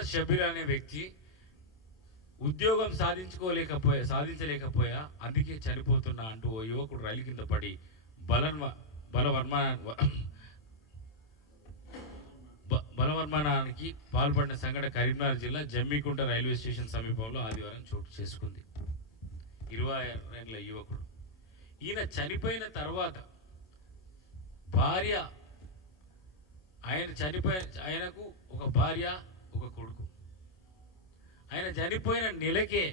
మొహమ్మద్ షబీర్ అనే వ్యక్తి ఉద్యోగం సాధించలేకపోయా అందుకే చనిపోతున్నా అంటూ ఓ యువకుడు రైలు కింద పడి బలవర్మానానికి పాల్పడిన సంఘటన కరీంనగర్ జిల్లా జమ్మికుంట రైల్వే స్టేషన్ సమీపంలో ఆదివారం చోటు చేసుకుంది. 26 ఏళ్ల యువకుడు. ఈయన చనిపోయిన తర్వాత భార్య, ఆయనకు ఒక భార్య, ఒక కొడుకు. ఆయన చనిపోయిన నెలకే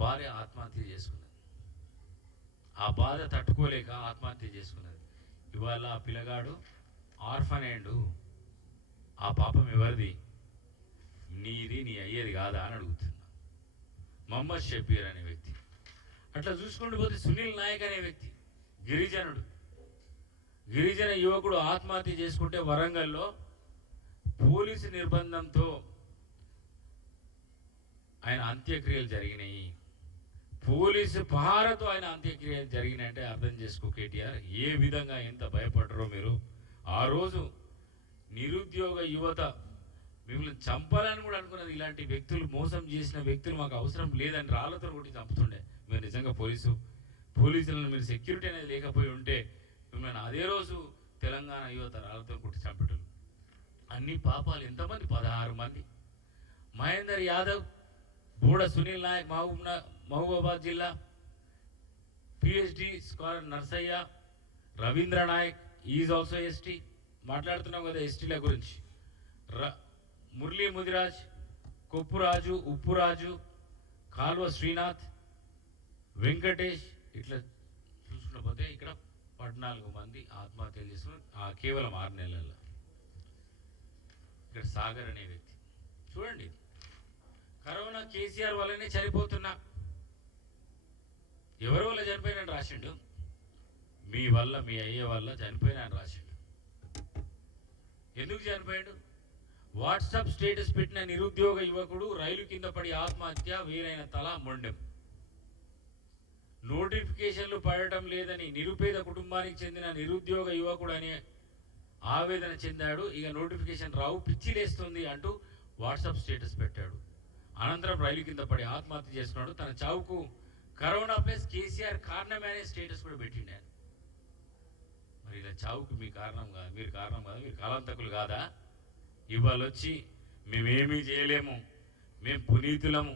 భార్య ఆత్మహత్య చేసుకున్నది. ఆ బాధ తట్టుకోలేక ఆత్మహత్య చేసుకున్నది. ఇవాళ ఆ పిల్లగాడు ఆర్ఫన్ అయ్యిండు. ఆ పాపం ఎవరిది? నీది, నీ అయ్యేది కాదా అని అడుగుతున్నా. మొహమ్మద్ షబీర్ అనే వ్యక్తి. అట్లా చూసుకుంటూ పోతే సునీల్ నాయక్ అనే వ్యక్తి గిరిజన యువకుడు ఆత్మహత్య చేసుకుంటే వరంగల్లో పోలీసు నిర్బంధంతో ఆయన అంత్యక్రియలు జరిగినాయి. పోలీసు పహారతో ఆయన అంత్యక్రియలు జరిగినాయంటే అర్థం చేసుకో కేటీఆర్, ఏ విధంగా ఎంత భయపడరో మీరు. ఆ రోజు నిరుద్యోగ యువత మిమ్మల్ని చంపాలని కూడా అనుకున్నది. ఇలాంటి వ్యక్తులు, మోసం చేసిన వ్యక్తులు మాకు అవసరం లేదని రాళ్లతో కొట్టి చంపుతుండే. మీరు నిజంగా పోలీసులను మీరు సెక్యూరిటీ అనేది లేకపోయి ఉంటే మిమ్మల్ని అదే రోజు తెలంగాణ యువత రాళ్లతో కొట్టి చంపటం. అన్ని పాపాలు ఎంతమంది? 16 మంది. మహేందర్ యాదవ్, బూడ సునీల్ నాయక్, మహబూబాబాద్ జిల్లా, PhD scholar Narsayya, Ravindra Nayak is also ST. మాట్లాడుతున్నాం కదా ఎస్టీల గురించి. మురళీ ముదిరాజ్, కొప్పురాజు, ఉప్పురాజు, కాల్వ శ్రీనాథ్, వెంకటేష్. ఇట్లా చూసుకుంటూ పోతే ఇక్కడ 14 మంది ఆత్మహత్యలు చేసుకున్నారు కేవలం 6 నెలల్లో. ఇక్కడ సాగర్ అనే వ్యక్తి చూడండి, కరోనా కేసీఆర్ వల్లనే చనిపోతున్నా. ఎవరి వల్ల చనిపోయినాను రాసిండు? మీ వల్ల, మీ అయ్యే వల్ల చనిపోయినాను రాసిండు. ఎందుకు చనిపోయాడు? వాట్సాప్ స్టేటస్ పెట్టిన నిరుద్యోగ యువకుడు రైలు కింద పడి ఆత్మహత్య, వీరైన తల మొండెం. నోటిఫికేషన్లు పడటం లేదని నిరుపేద కుటుంబానికి చెందిన నిరుద్యోగ యువకుడు అనే ఆవేదన చెందాడు. ఇక నోటిఫికేషన్ రావు, పిచ్చి లేస్తుంది అంటూ వాట్సాప్ స్టేటస్ పెట్టాడు. అనంతరం రైలు కింద పడి ఆత్మహత్య చేసుకున్నాడు. తన చావుకు కరోనా ప్లస్ కేసీఆర్ కారణమే అనే స్టేటస్ కూడా పెట్టిండాడు. మరి ఇలా చావుకు మీరు కారణం కాదా? మీరు కాలంతకులు కాదా? ఇవాళ వచ్చి మేమేమీ చేయలేము, మేము పునీతులము,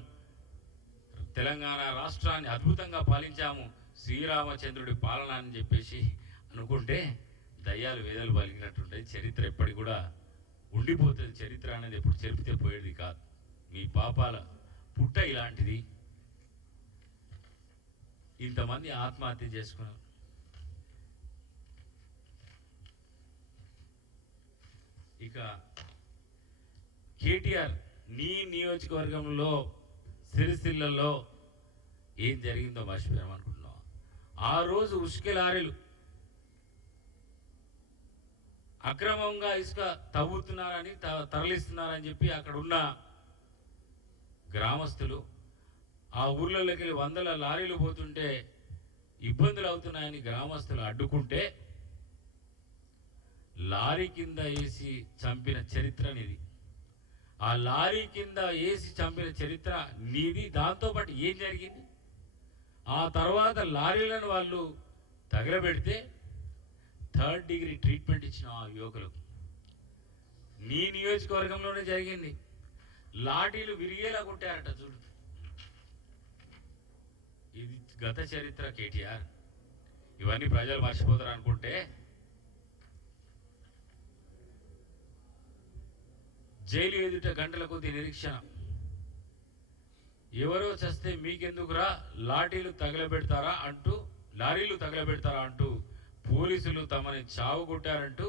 తెలంగాణ రాష్ట్రాన్ని అద్భుతంగా పాలించాము, శ్రీరామచంద్రుడి పాలన అని చెప్పేసి అనుకుంటే దయ్యాలు వేదాలు పలికినట్టుంటాయి. చరిత్ర ఎప్పటికి కూడా ఉండిపోతుంది. చరిత్ర అనేది ఎప్పుడు చెరిపితే పోయేది కాదు. మీ పాపాల పుట్ట ఇలాంటిది. ఇంతమంది ఆత్మహత్య చేసుకున్నారు. ఇక కేటీఆర్, నీ నియోజకవర్గంలో సిరిసిల్లలో ఏం జరిగిందో మర్చిపోయామనుకుంటున్నాం. ఆ రోజు ఉసుక లారీలు అక్రమంగా ఇసుక తవ్వుతున్నారని, తరలిస్తున్నారని చెప్పి అక్కడ ఉన్న గ్రామస్తులు, ఆ ఊర్లలోకి వెళ్ళి 100 లారీలు పోతుంటే ఇబ్బందులు అవుతున్నాయని గ్రామస్తులు అడ్డుకుంటే లారీ కింద వేసి చంపిన చరిత్ర నీది. ఆ లారీ కింద వేసి చంపిన చరిత్ర నీది. దాంతోపాటు ఏం జరిగింది? ఆ తర్వాత లారీలను వాళ్ళు తగలబెడితే 3rd డిగ్రీ ట్రీట్మెంట్ ఇచ్చిన ఆ యువకులకు నీ నియోజకవర్గంలోనే జరిగింది. లాఠీలు విరిగేలా కొట్టారట చూడు. ఇది గత చరిత్ర కేటీఆర్. ఇవన్నీ ప్రజలు మర్చిపోతారు అనుకుంటే జైలు ఎదుట గంటల కొద్ది నిరీక్షణ. ఎవరో చస్తే మీకెందుకురా, లారీలు తగలబెడతారా అంటూ పోలీసులు తమని చావుకొట్టారంటూ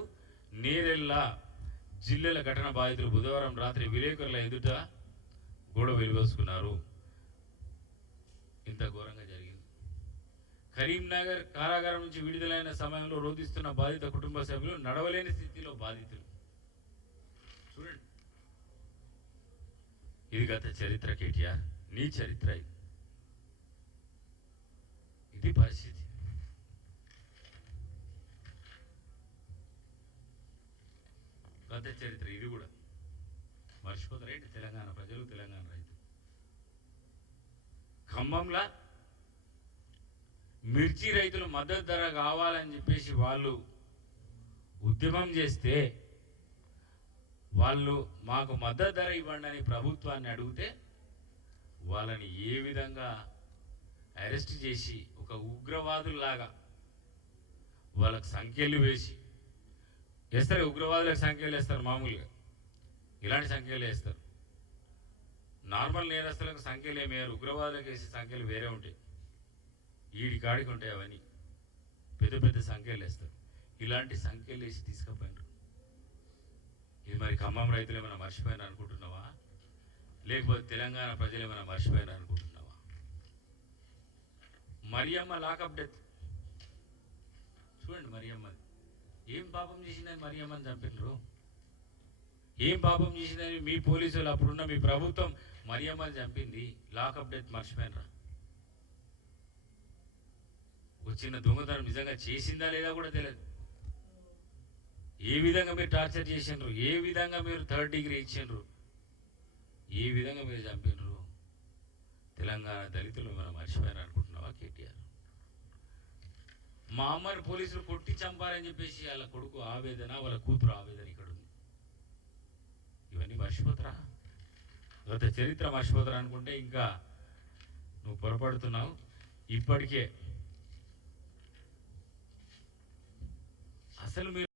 నేరెళ్ళ జిల్లాల ఘటన బాధితులు బుధవారం రాత్రి విలేకరుల ఎదుట గొడవ వెలువసుకున్నారు. ఇంత ఘోరంగా జరిగింది. కరీంనగర్ కారాగారం నుంచి విడుదలైన సమయంలో రోధిస్తున్న బాధిత కుటుంబ సభ్యులు, నడవలేని స్థితిలో బాధితులు. చూడండి, ఇది గత చరిత్ర కేటీఆర్. నీ చరిత్ర ఇది పరిస్థితి. గత చరిత్ర ఇది కూడా. మర్చిపోతారేంటి తెలంగాణ ప్రజలు, తెలంగాణ రైతులు? ఖమ్మంలా మిర్చి రైతులు మద్దతు ధర కావాలని చెప్పేసి వాళ్ళు ఉద్యమం చేస్తే, వాళ్ళు మాకు మద్దతు ధర ఇవ్వండి అని ప్రభుత్వాన్ని అడిగితే వాళ్ళని ఏ విధంగా అరెస్ట్ చేసి ఒక ఉగ్రవాదుల్లాగా వాళ్ళకి సంఖ్యలు వేస్తారు. ఉగ్రవాదులకు సంఖ్యలు వేస్తారు, మామూలుగా ఇలాంటి సంఖ్యలు వేస్తారు. నార్మల్ నేరస్తులకు సంఖ్యలు ఏమేయారు, ఉగ్రవాదులకు వేసే సంఖ్యలు వేరే ఉంటాయి. ఈడి కాడికి ఉంటాయి అవన్నీ, పెద్ద పెద్ద సంఖ్యలు వేస్తారు. ఇలాంటి సంఖ్యలు వేసి తీసుకుపోయినారు. ఇది మరి ఖమ్మం రైతులు ఏమైనా మర్చిపోయినారు అనుకుంటున్నావా? లేకపోతే తెలంగాణ ప్రజలు ఏమైనా మర్చిపోయినారు అనుకుంటున్నావా? మరియమ్మ లాకప్ డెత్ చూడండి. మరియమ్మది ఏం పాపం చేసిందని మరియమ్మని చంపినరు? ఏం పాపం చేసిందని మీ పోలీసులు, అప్పుడున్న మీ ప్రభుత్వం మరియమ్మని చంపింది? లాకప్ డెత్ మర్చిపోయినరా? వచ్చిన దొంగతనం నిజంగా చేసిందా లేదా కూడా తెలియదు. ఏ విధంగా మీరు టార్చర్ చేసినారు, ఏ విధంగా మీరు 3rd డిగ్రీ ఇచ్చిండ్రు, ఏ విధంగా మీరు చంపినరు? తెలంగాణ దళితులు మనం మర్చిపోయారు అనుకుంటున్నావా కేటీఆర్? మా అమ్మని పోలీసులు కొట్టి చంపారని చెప్పేసి వాళ్ళ కొడుకు ఆవేదన, వాళ్ళ కూతురు ఆవేదన ఇక్కడ ఉంది. ఇవన్నీ మర్చిపోతారా? గత చరిత్ర మర్చిపోతారా అనుకుంటే ఇంకా నువ్వు పొరపడుతున్నావు. ఇప్పటికే అసలు మీరు